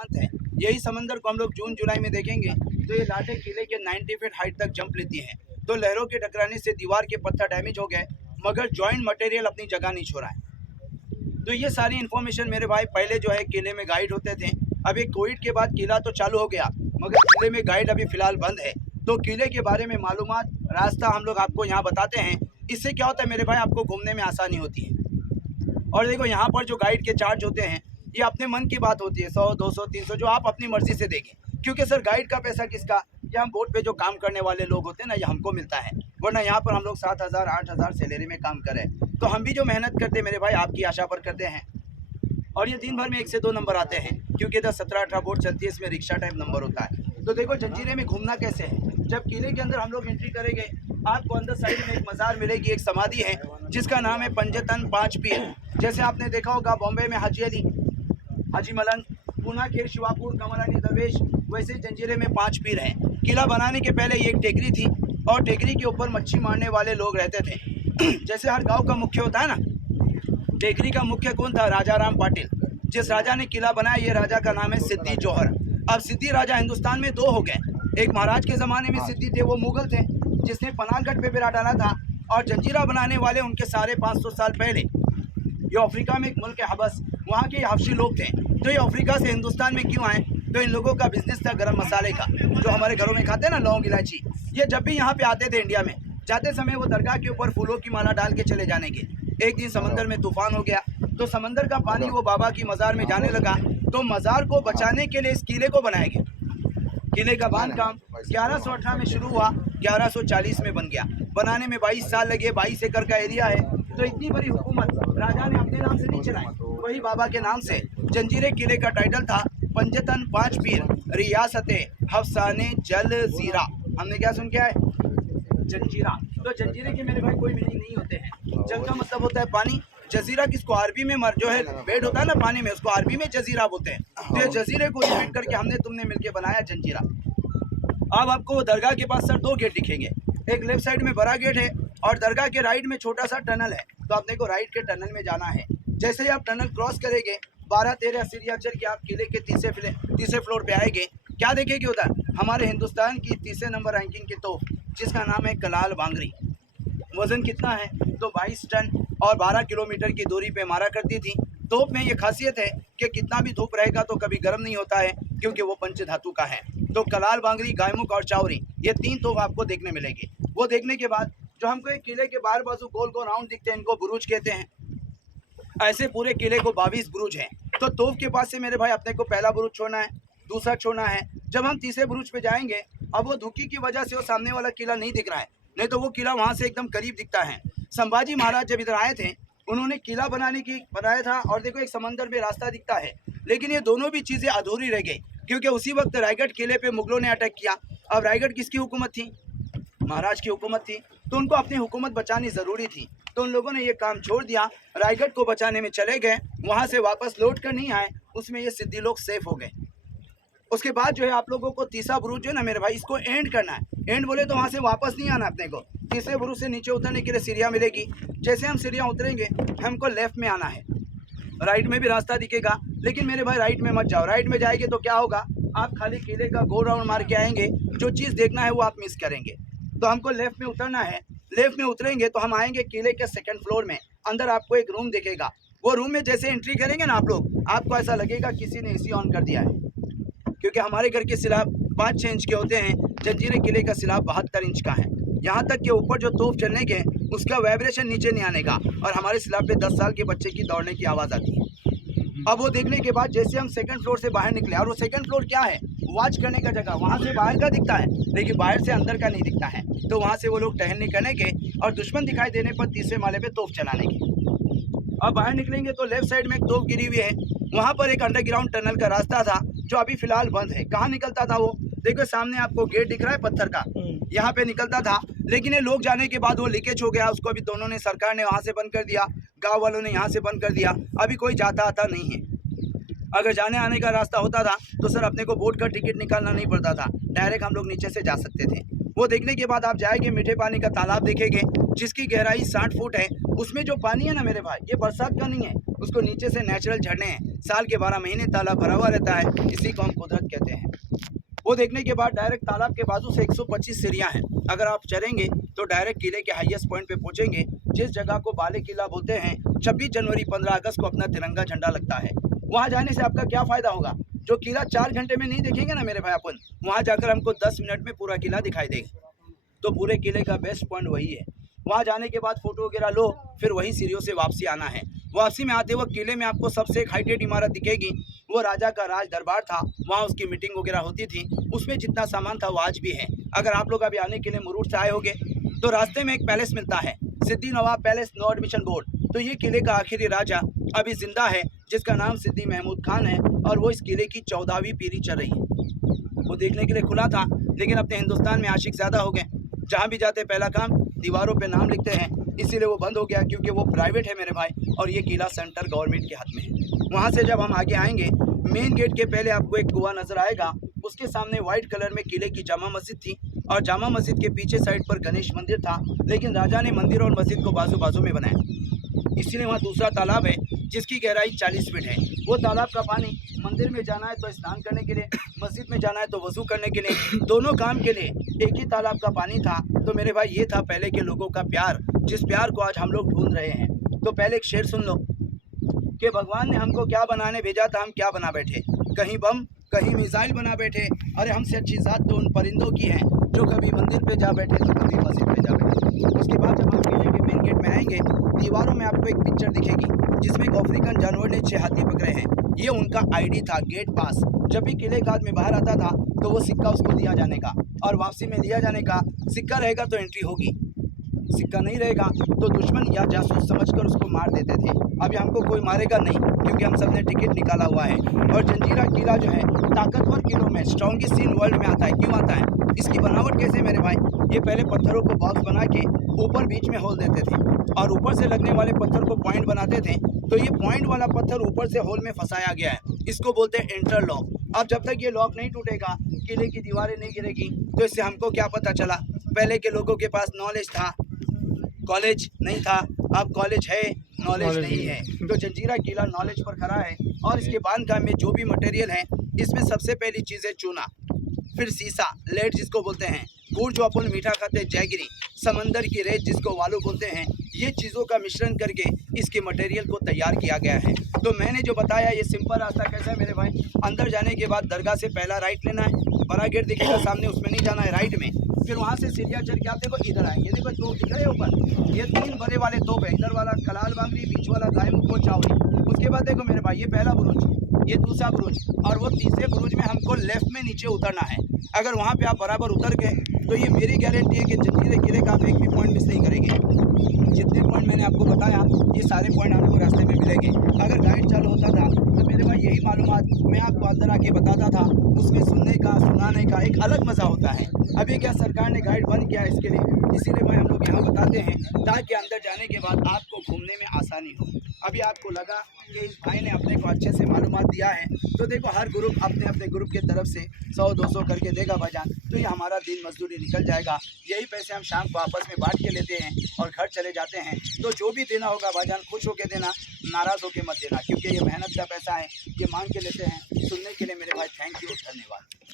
शांत है। यही समंदर को हम लोग जून जुलाई में देखेंगे तो ये लाटे किले के 90 फीट हाइट तक जंप लेती हैं। तो लहरों के टकराने से दीवार के पत्थर डैमेज हो गए, मगर जॉइंट मटेरियल अपनी जगह नहीं छोड़ा है। तो ये सारी इन्फॉर्मेशन मेरे भाई पहले जो है किले में गाइड होते थे। अभी कोविड के बाद किला तो चालू हो गया, मगर किले में गाइड अभी फिलहाल बंद है। तो किले के बारे में मालूमात, रास्ता हम लोग आपको यहाँ बताते हैं। इससे क्या होता है मेरे भाई, आपको घूमने में आसानी होती है। और देखो यहाँ पर जो गाइड के चार्ज होते हैं ये अपने मन की बात होती है, 100, 200, 300 जो आप अपनी मर्जी से देंगे। क्योंकि सर गाइड का पैसा किसका, यहाँ बोट पे जो काम करने वाले लोग होते हैं ना, ये हमको मिलता है। वरना यहाँ पर हम लोग 7,000 8,000 सैलरी में काम करें, तो हम भी जो मेहनत करते हैं मेरे भाई आपकी आशा पर करते हैं। और ये दिन भर में 1 से 2 नंबर आते हैं, क्योंकि इधर 17-18 बोट चलती है, इसमें रिक्शा टाइप नंबर होता है। तो देखो जंजीरे में घूमना कैसे है। जब किले के अंदर हम लोग एंट्री करेंगे, आपको अंदर साइड में एक मज़ार मिलेगी, एक समाधि है जिसका नाम है पंजतन 5 पीर। जैसे आपने देखा होगा बॉम्बे में हाजी अली, हाजी मलंग, पूना खेर शिवापुर, कमरानी दरवेश, वैसे जंजीरे में 5 पीर हैं। किला बनाने के पहले ये एक टेकरी थी और टेकरी के ऊपर मच्छी मारने वाले लोग रहते थे। जैसे हर गांव का मुख्य होता है ना, टेकरी का मुख्य कौन था, राजा राम पाटिल। जिस राजा ने किला बनाया ये राजा का नाम है सिद्दी जोहर। अब सिद्दी राजा हिंदुस्तान में 2 हो गए। एक महाराज के ज़माने में सिद्दी थे, वो मुगल थे, जिसने पनाहगढ़ पे बेड़ा डाला था। और जंजीरा बनाने वाले उनके सारे 500 साल पहले ये अफ्रीका में एक मुल्क है हबस, वहाँ के हबशी लोग थे। तो ये अफ्रीका से हिंदुस्तान में क्यों आए, तो इन लोगों का बिजनेस था गरम मसाले का, जो हमारे घरों में खाते हैं ना, लौंग इलायची। ये जब भी यहाँ पे आते थे इंडिया में, जाते समय वो दरगाह के ऊपर फूलों की माला डाल के चले जाने के। एक दिन समंदर में तूफान हो गया, तो समंदर का पानी वो बाबा की मज़ार में जाने लगा। तो मज़ार को बचाने के लिए इस किले को बनाया गया। किले का बांधकाम 1118 में शुरू हुआ, 1140 में बन गया। बनाने में 22 साल लगे। 22 एकड़ का एरिया है। तो इतनी बड़ी हुकूमत राजा ने अपने नाम से नहीं चलाई, वही बाबा के नाम से। जंजीरे किले का टाइटल था पंजतन 5 पीर रियासते हफ्साने जल जीरा। हमने क्या सुन के आए, जंजीरा। तो जंजीरे के मेरे भाई कोई मीनिंग नहीं होते हैं। जल का मतलब होता है पानी, जजीरा किसको अरबी में जो है बेड होता है ना पानी में, उसको अरबी में जजीरा बोलते हैं। तो ये जजीरे को रिपीट करके हमने तुमने मिलके बनाया जंजीरा। अब आपको वो दरगाह के पास सर 2 गेट दिखेंगे। एक लेफ्ट साइड में बड़ा गेट है और दरगाह के राइट में छोटा सा टनल है। तो अपने को राइट के टनल में जाना है। जैसे ही आप टनल क्रॉस करेंगे, 12-13 सीढ़ियाँ चढ़ के आप किले के तीसरे फ्लोर पे आएंगे। क्या देखेंगे उधर, हमारे हिंदुस्तान की 3 नंबर रैंकिंग की तोप, जिसका नाम है कलाल बांगरी। वज़न कितना है, तो 22 टन और 12 किलोमीटर की दूरी पे मारा करती थी। तोप में ये खासियत है कि कितना भी धूप रहेगा तो कभी गर्म नहीं होता है, क्योंकि वो पंचधातु का है। तो कलाल बांगरी, गायमुख और चावरी, ये 3 तोप आपको देखने मिलेंगे। वो देखने के बाद जो हमको एक किले के बाहर बाजू गोल गोल राउंड दिखते हैं, इनको बुरुज कहते हैं। ऐसे पूरे किले को 22 बुरुज हैं। तो तोप के पास से मेरे भाई अपने को पहला बुरुज छोड़ना है, दूसरा छोड़ना है। जब हम तीसरे बुरुज पे जाएंगे, अब वो धुकी की वजह से वो सामने वाला किला नहीं दिख रहा है, नहीं तो वो किला वहाँ से एकदम करीब दिखता है। संभाजी महाराज जब इधर आए थे, उन्होंने किला बनाया था। और देखो एक समंदर में रास्ता दिखता है, लेकिन ये दोनों भी चीज़ें अधूरी रह गई, क्योंकि उसी वक्त रायगढ़ किले पे मुगलों ने अटैक किया। अब रायगढ़ किसकी हुकूमत थी, महाराज की हुकूमत थी। तो उनको अपनी हुकूमत बचानी ज़रूरी थी। तो उन लोगों ने ये काम छोड़ दिया, रायगढ़ को बचाने में चले गए। वहाँ से वापस लौट कर नहीं आए, उसमें ये सिद्दी लोग सेफ हो गए। उसके बाद जो है आप लोगों को तीसरा बुरुज जो है ना मेरे भाई, इसको एंड करना है। एंड बोले तो वहाँ से वापस नहीं आना अपने को। तीसरे बुरुज से नीचे उतरने के लिए सीढ़ियाँ मिलेगी। जैसे हम सीढ़ियाँ उतरेंगे, हमको लेफ्ट में आना है। राइट में भी रास्ता दिखेगा, लेकिन मेरे भाई राइट में मत जाओ। राइट में जाएंगे तो क्या होगा, आप खाली किले का गोल राउंड मार के आएंगे, जो चीज़ देखना है वो आप मिस करेंगे। तो हमको लेफ्ट में उतरना है। लेफ्ट में उतरेंगे तो हम आएंगे किले के 2nd फ्लोर में। अंदर आपको एक रूम दिखेगा। वो रूम में जैसे एंट्री करेंगे ना आप लोग, आपको ऐसा लगेगा किसी ने एसी ऑन कर दिया है, क्योंकि हमारे घर के सिलाब 5-6 इंच के होते हैं। जंजीरे किले का सिलाब 72 इंच का है। यहाँ तक के ऊपर जो तोप चलने के, उसका वाइब्रेशन नीचे नहीं आने का। और हमारे सिलाब पे 10 साल के बच्चे की दौड़ने की आवाज़ आती है। अब वो देखने के बाद जैसे हम 2nd फ्लोर से बाहर निकले, और वो 2nd फ्लोर क्या है, वॉच करने का जगह, वहाँ से बाहर का दिखता है, लेकिन बाहर से अंदर का नहीं दिखता है। तो वहाँ से वो लोग टहलने करने के और दुश्मन दिखाई देने पर तीसरे माले पे तोप चलाने के। अब बाहर निकलेंगे तो लेफ्ट साइड में एक तोप गिरी हुई है। वहाँ पर एक अंडरग्राउंड टनल का रास्ता था, जो अभी फिलहाल बंद है। कहाँ निकलता था वो, देखो सामने आपको गेट दिख रहा है पत्थर का, यहाँ पे निकलता था। लेकिन ये लोग जाने के बाद वो लीकेज हो गया, उसको अभी दोनों ने, सरकार ने वहाँ से बंद कर दिया, गाँव वालों ने यहाँ से बंद कर दिया। अभी कोई जाता आता नहीं है। अगर जाने आने का रास्ता होता था तो सर अपने को बोट का टिकट निकालना नहीं पड़ता था, डायरेक्ट हम लोग नीचे से जा सकते थे। वो देखने के बाद आप जाएंगे, मीठे पानी का तालाब देखेंगे, जिसकी गहराई 60 फुट है उसमें जो पानी है ना मेरे भाई, ये बरसात का नहीं है, उसको नीचे से नेचुरल झरने हैं। साल के 12 महीने तालाब भरा हुआ रहता है, इसी को हम कुदरत कहते हैं। वो देखने के बाद डायरेक्ट तालाब के बाजू से 125 सीढ़ियाँ हैं। अगर आप चढ़ेंगे तो डायरेक्ट किले के हाईएस्ट पॉइंट पे पहुंचेंगे, जिस जगह को बाले किला बोलते हैं। 26 जनवरी 15 अगस्त को अपना तिरंगा झंडा लगता है। वहाँ जाने से आपका क्या फ़ायदा होगा? जो किला 4 घंटे में नहीं देखेंगे ना मेरे भाई अपन, वहाँ जाकर हमको 10 मिनट में पूरा किला दिखाई देगा। तो पूरे किले का बेस्ट पॉइंट वही है। वहाँ जाने के बाद फ़ोटो वगैरह लो, फिर वही सीढ़ियों से वापसी आना है। वापसी में आते वक्त किले में आपको सबसे एक हाइटेड इमारत दिखेगी। वो राजा का राज दरबार था, वहाँ उसकी मीटिंग वगैरह होती थी। उसमें जितना सामान था वो आज भी है। अगर आप लोग अभी आने के लिए मुरूड से आए होंगे तो रास्ते में एक पैलेस मिलता है, सिद्दी नवाब पैलेस, नो एडमिशन बोर्ड। तो ये किले का आखिरी राजा अभी जिंदा है, जिसका नाम सिद्दी महमूद खान है, और वो इस किले की 14वीं पीढ़ी चल रही है। वो देखने के लिए खुला था, लेकिन अपने हिंदुस्तान में आशिक ज़्यादा हो गए। जहाँ भी जाते पहला काम दीवारों पे नाम लिखते हैं, इसीलिए वो बंद हो गया, क्योंकि वो प्राइवेट है मेरे भाई, और ये किला सेंटर गवर्नमेंट के हाथ में है। वहाँ से जब हम आगे आएंगे, मेन गेट के पहले आपको एक कुआं नज़र आएगा। उसके सामने वाइट कलर में किले की जामा मस्जिद थी, और जामा मस्जिद के पीछे साइड पर गणेश मंदिर था, लेकिन राजा ने मंदिर और मस्जिद को बाजू बाजू में बनाया, इसीलिए वहाँ दूसरा तालाब है जिसकी गहराई 40 फीट है। वो तालाब का पानी मंदिर में जाना है तो स्नान करने के लिए, मस्जिद में जाना है तो वज़ू करने के लिए, दोनों काम के लिए एक ही तालाब का पानी था। तो मेरे भाई ये था पहले के लोगों का प्यार, जिस प्यार को आज हम लोग ढूंढ रहे हैं। तो पहले एक शेर सुन लो कि भगवान ने हमको क्या बनाने भेजा था, हम क्या बना बैठे। कहीं बम, कहीं मिसाइल बना बैठे। अरे हमसे अच्छी ज़ात तो उन परिंदों की है जो कभी मंदिर पे जा बैठे तो कभी मस्जिद पे जा बैठे। उसके बाद जब हम किले के मेन गेट में आएंगे, दीवारों में आपको एक पिक्चर दिखेगी जिसमें एक अफ्रीकन जानवर ने 6 हाथी पकड़े हैं। ये उनका आईडी था, गेट पास। जब भी किले का आदमी बाहर आता था तो वो सिक्का उसको दिया जाने का, और वापसी में लिया जाने का। सिक्का रहेगा तो एंट्री होगी, सिक्का नहीं रहेगा तो दुश्मन या जासूस समझकर उसको मार देते थे। अभी हमको कोई मारेगा नहीं, क्योंकि हम सब ने टिकट निकाला हुआ है। और जंजीरा किला जो है ताकतवर किलों में स्ट्रॉन्गेस्ट इन वर्ल्ड में आता है। क्यों आता है? इसकी बनावट कैसे मेरे भाई? ये पहले पत्थरों को बॉक्स बना के ऊपर बीच में होल देते थे, और ऊपर से लगने वाले पत्थर को पॉइंट बनाते थे। तो ये पॉइंट वाला पत्थर ऊपर से होल में फंसाया गया है, इसको बोलते हैं इंटरलॉक। अब जब तक ये लॉक नहीं टूटेगा, किले की दीवारें नहीं गिरेगी, तो इससे हमको क्या पता चला? पहले के लोगों के पास नॉलेज था, कॉलेज नहीं था। अब कॉलेज है, नॉलेज नहीं है। तो जंजीरा किला नॉलेज पर खड़ा है। और इसके बांधकाम में जो भी मटेरियल है, इसमें सबसे पहली चीज़ है चूना, फिर सीसा, लेड जिसको बोलते हैं, गुड़ जो अपन मीठा खाते हैं जैगरी, समंदर की रेत जिसको वालू बोलते हैं। ये चीज़ों का मिश्रण करके इसके मटेरियल को तैयार किया गया है। तो मैंने जो बताया ये सिंपल रास्ता कैसा है मेरे भाई? अंदर जाने के बाद दरगाह से पहला राइट लेना है, बड़ा गेट दिखेगा सामने, उसमें नहीं जाना है, राइट में। फिर वहाँ से सीढ़ियाँ चढ़ के आप देखो इधर आएंगे, देखो तोप दिख रहे हैं ऊपर, ये 3 बड़े वाले तोप है। इधर वाला कलाल बांगड़ी, बीच वाला गाय मुख चावड़ी। उसके बाद देखो मेरे भाई, ये पहला बुरुज, ये दूसरा बुरुज, और वो तीसरे बुरुज में हमको लेफ्ट में नीचे उतरना है। अगर वहाँ पे आप बराबर उतर गए तो ये मेरी गारंटी है कि जंजीरे किले का आप एक भी पॉइंट मिस नहीं करेंगे। जितने पॉइंट मैंने आपको बताया, ये सारे पॉइंट आपको रास्ते में मिलेंगे। अगर गाइड चालू होता था तो मेरे भाई यही मालूमात मैं आपको अंदर आके बताता था, उसमें सुनने का, सुनाने का एक अलग मज़ा होता है। अभी क्या सरकार ने गाइड बंद किया है इसके लिए, इसीलिए भाई हम लोग यहाँ बताते हैं, ताकि अंदर जाने के बाद आपको घूमने में आसानी हो। अभी आपको लगा कि इस भाई ने अपने को अच्छे से मालूमात दिया है, तो देखो हर ग्रुप अपने अपने ग्रुप की तरफ से 100-200 करके देगा भाईजान, तो ये हमारा दिन मजदूरी निकल जाएगा। यही पैसे हम शाम को आपस में बांट के लेते हैं और घर चले जाते हैं। तो जो भी देना होगा भाईजान खुश होकर देना, नाराज़ होकर मत देना, क्योंकि ये मेहनत का पैसा है, ये मांग के लेते हैं। सुनने के लिए मेरे भाई थैंक यू, धन्यवाद।